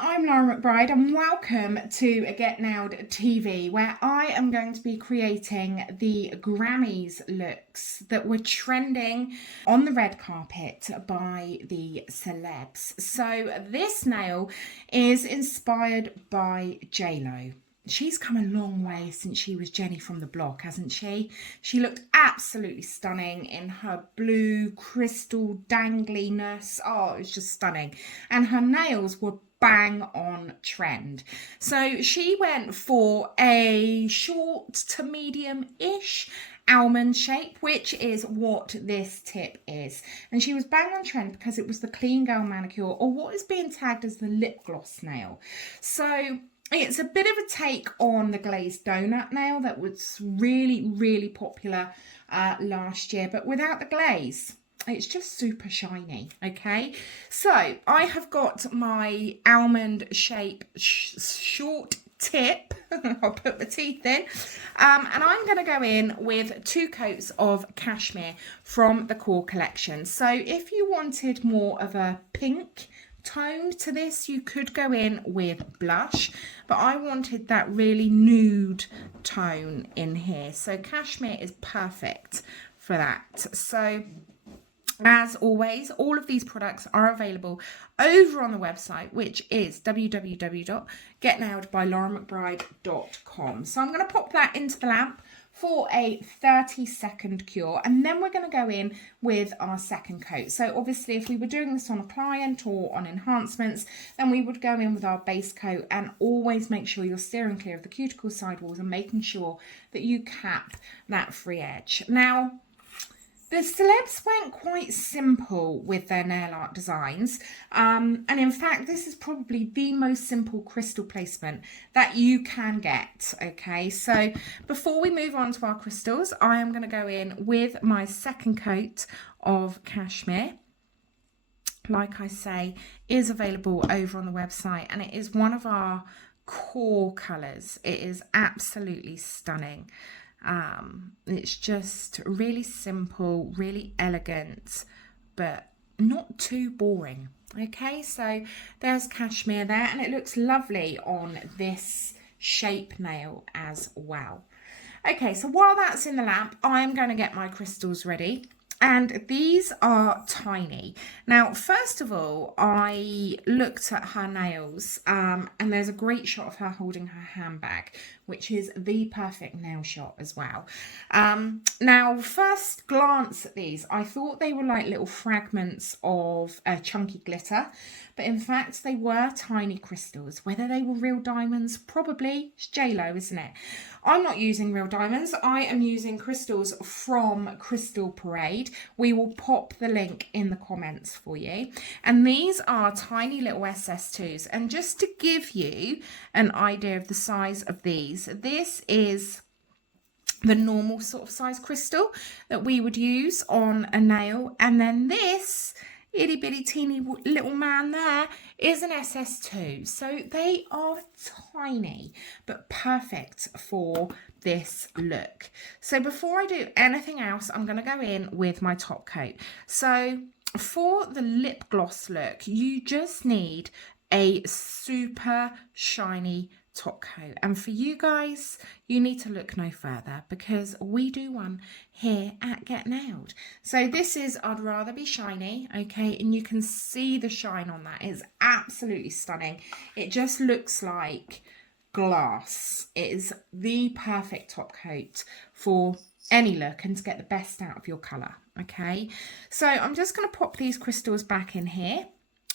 I'm Laura McBride and welcome to Get Nailed TV, where I am going to be creating the Grammys looks that were trending on the red carpet by the celebs. So this nail is inspired by J.Lo. She's come a long way since she was Jenny from the block, hasn't she? She looked absolutely stunning in her blue crystal dangliness. Oh, it was just stunning. And her nails were bang on trend. So she went for a short to medium-ish almond shape, which is what this tip is. And she was bang on trend because it was the clean girl manicure, or what is being tagged as the lip gloss nail. So it's a bit of a take on the glazed donut nail that was really popular last year, but without the glaze. It's just super shiny, okay? So I have got my almond shape short tip. I'll put my teeth in. And I'm going to go in with 2 coats of cashmere from the Core collection. So if you wanted more of a pink tone to this, you could go in with blush, but I wanted that really nude tone in here. So cashmere is perfect for that. So as always, all of these products are available over on the website, which is www.getnailedbylauramcbride.com. So I'm going to pop that into the lamp for a 30-second cure, and then we're going to go in with our second coat. So obviously if we were doing this on a client or on enhancements, then we would go in with our base coat, and always make sure you're steering clear of the cuticle sidewalls and making sure that you cap that free edge. Now, the celebs went quite simple with their nail art designs, and in fact this is probably the most simple crystal placement that you can get. Okay, so before we move on to our crystals, I am going to go in with my second coat of cashmere. Like I say, is available over on the website, and it is one of our core colours. It is absolutely stunning. It's just really simple, really elegant, but not too boring. Okay, so there's cashmere there, and it looks lovely on this shape nail as well. Okay, so while that's in the lamp, I'm going to get my crystals ready. And these are tiny. Now, first of all, I looked at her nails, and there's a great shot of her holding her handbag, which is the perfect nail shot as well. Now, first glance at these, I thought they were like little fragments of chunky glitter, but in fact, they were tiny crystals. Whether they were real diamonds, probably. It's J.Lo, isn't it? I'm not using real diamonds. I am using crystals from Crystal Parade. We will pop the link in the comments for you. And these are tiny little SS2s. And just to give you an idea of the size of these, this is the normal sort of size crystal that we would use on a nail. And then this itty bitty teeny little man there is an SS2. So they are tiny but perfect for this look. So before I do anything else, I'm going to go in with my top coat. So for the lip gloss look, you just need a super shiny top coat, and for you guys, you need to look no further because we do one here at Get Nailed. So this is I'd Rather Be Shiny, okay, and you can see the shine on that. It's absolutely stunning. It just looks like glass. It is the perfect top coat for any look and to get the best out of your colour. Okay, so I'm just going to pop these crystals back in here,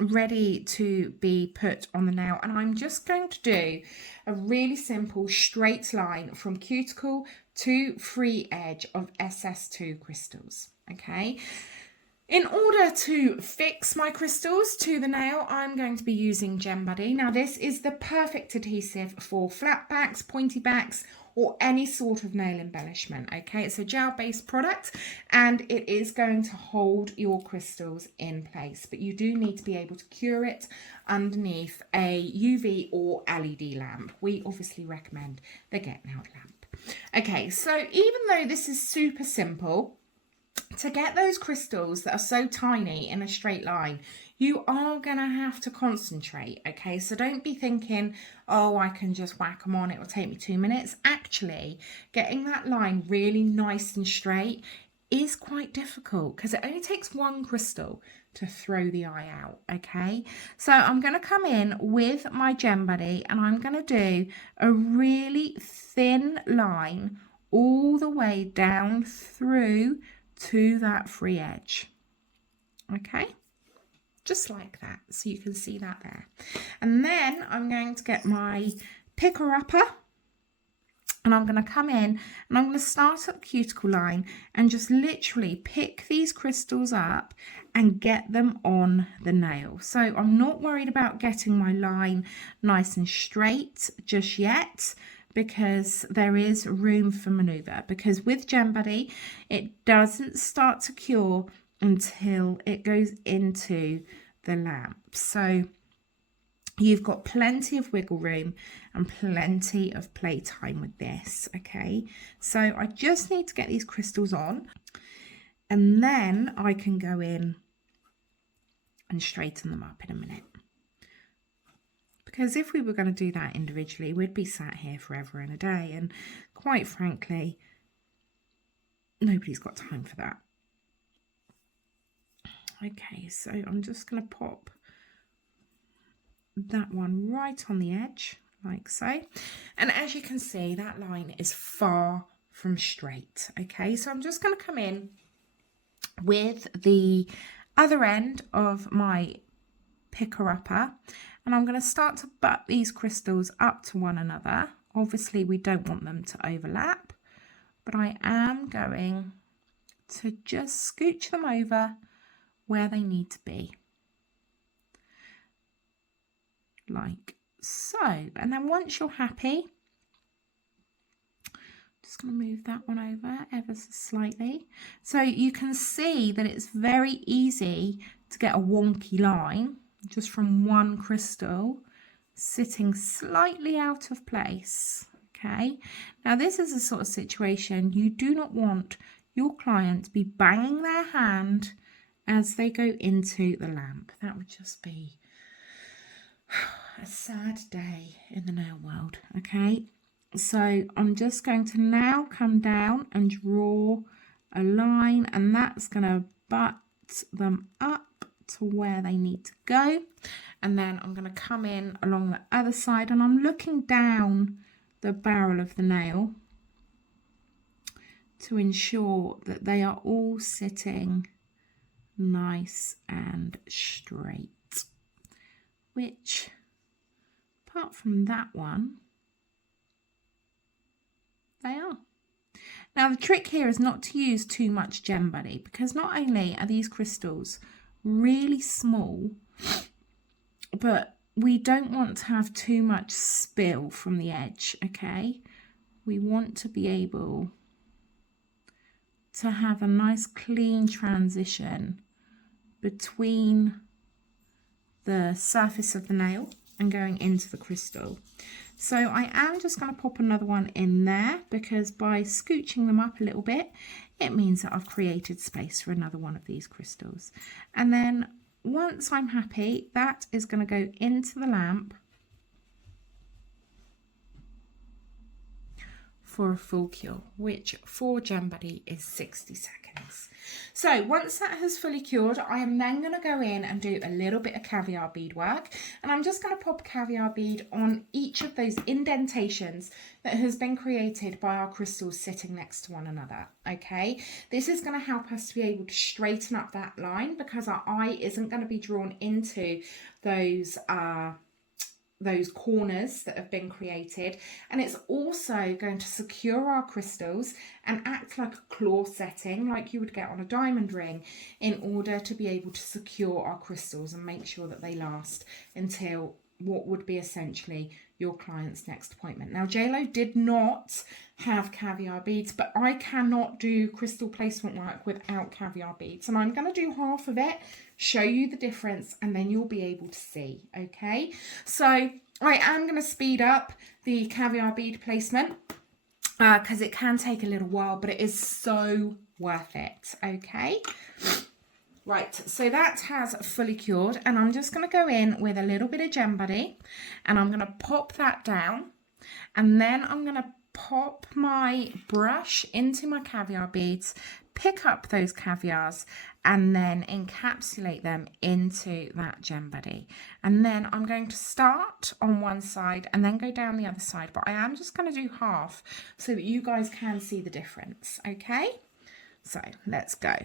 ready to be put on the nail, and I'm just going to do a really simple straight line from cuticle to free edge of SS2 crystals. Okay, in order to fix my crystals to the nail, I'm going to be using Gem Buddy. Now this is the perfect adhesive for flat backs, pointy backs, or any sort of nail embellishment. Okay, it's a gel-based product and it is going to hold your crystals in place, but you do need to be able to cure it underneath a UV or LED lamp. We obviously recommend the Get Nailed lamp. Okay, so even though this is super simple, to get those crystals that are so tiny in a straight line, you are going to have to concentrate, okay? So don't be thinking, oh, I can just whack them on, it will take me 2 minutes. Actually, getting that line really nice and straight is quite difficult because it only takes one crystal to throw the eye out, okay? So I'm going to come in with my Gem Buddy and I'm going to do a really thin line all the way down through to that free edge, okay? Just like that, so you can see that there. And then I'm going to get my picker upper and I'm going to come in and I'm going to start at the cuticle line and just literally pick these crystals up and get them on the nail. So I'm not worried about getting my line nice and straight just yet, because there is room for maneuver, because with Gem Buddy it doesn't start to cure until it goes into the lamp. So you've got plenty of wiggle room and plenty of playtime with this, okay? So I just need to get these crystals on and then I can go in and straighten them up in a minute. Because if we were going to do that individually, we'd be sat here forever and a day. And quite frankly, nobody's got time for that. Okay, so I'm just going to pop that one right on the edge, like so. And as you can see, that line is far from straight. Okay, so I'm just going to come in with the other end of my picker upper and I'm going to start to butt these crystals up to one another. Obviously we don't want them to overlap, but I am going to just scooch them over where they need to be, like so. And then once you're happy, just going to move that one over ever so slightly. So you can see that it's very easy to get a wonky line just from one crystal sitting slightly out of place. Okay, now this is a sort of situation you do not want your client to be banging their hand as they go into the lamp. That would just be a sad day in the nail world. Okay, so I'm just going to now come down and draw a line, and that's going to butt them up to where they need to go. And then I'm going to come in along the other side and I'm looking down the barrel of the nail to ensure that they are all sitting nice and straight, which apart from that one, they are. Now the trick here is not to use too much Gem Buddy, because not only are these crystals really small, but we don't want to have too much spill from the edge, okay? We want to be able to have a nice clean transition between the surface of the nail and going into the crystal. So I am just going to pop another one in there, because by scooching them up a little bit, it means that I've created space for another one of these crystals. And then once I'm happy, that is going to go into the lamp for a full cure, which for Gem Buddy is 60 seconds. So once that has fully cured, I am then going to go in and do a little bit of caviar bead work, and I'm just going to pop a caviar bead on each of those indentations that has been created by our crystals sitting next to one another. Okay, this is going to help us to be able to straighten up that line, because our eye isn't going to be drawn into those corners that have been created, and it's also going to secure our crystals and act like a claw setting like you would get on a diamond ring, in order to be able to secure our crystals and make sure that they last until what would be essentially your client's next appointment. Now J.Lo did not have caviar beads, but I cannot do crystal placement work without caviar beads, and I'm going to do half of it, show you the difference, and then you'll be able to see. Okay, so I am going to speed up the caviar bead placement because it can take a little while, but it is so worth it. Okay, Right, so that has fully cured, and I'm just going to go in with a little bit of Gem Buddy, and I'm going to pop that down, and then I'm going to pop my brush into my caviar beads, pick up those caviars, and then encapsulate them into that Gem Buddy. And then I'm going to start on one side and then go down the other side, but I am just going to do half so that you guys can see the difference, okay? So let's go.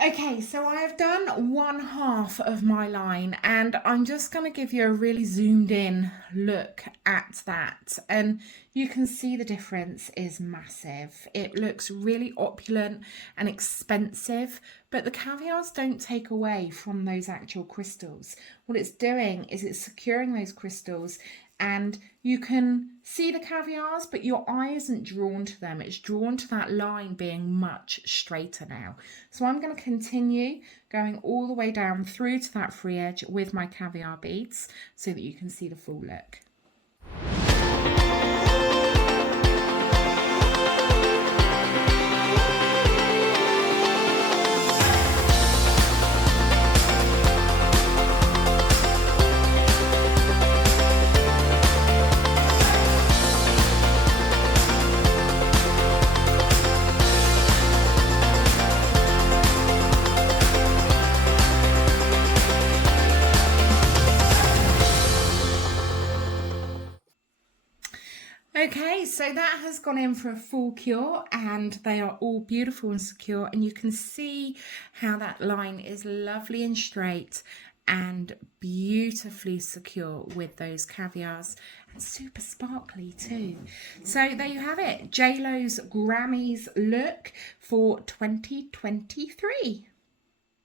Okay, so I have done one half of my line, and I'm just going to give you a really zoomed in look at that, and you can see the difference is massive. It looks really opulent and expensive, but the caviars don't take away from those actual crystals. What it's doing is it's securing those crystals, and you can see the caviars, but your eye isn't drawn to them. It's drawn to that line being much straighter now. So I'm going to continue going all the way down through to that free edge with my caviar beads so that you can see the full look. Okay, so that has gone in for a full cure, and they are all beautiful and secure, and you can see how that line is lovely and straight and beautifully secure with those caviars, and super sparkly too. So there you have it, J.Lo's Grammys look for 2023.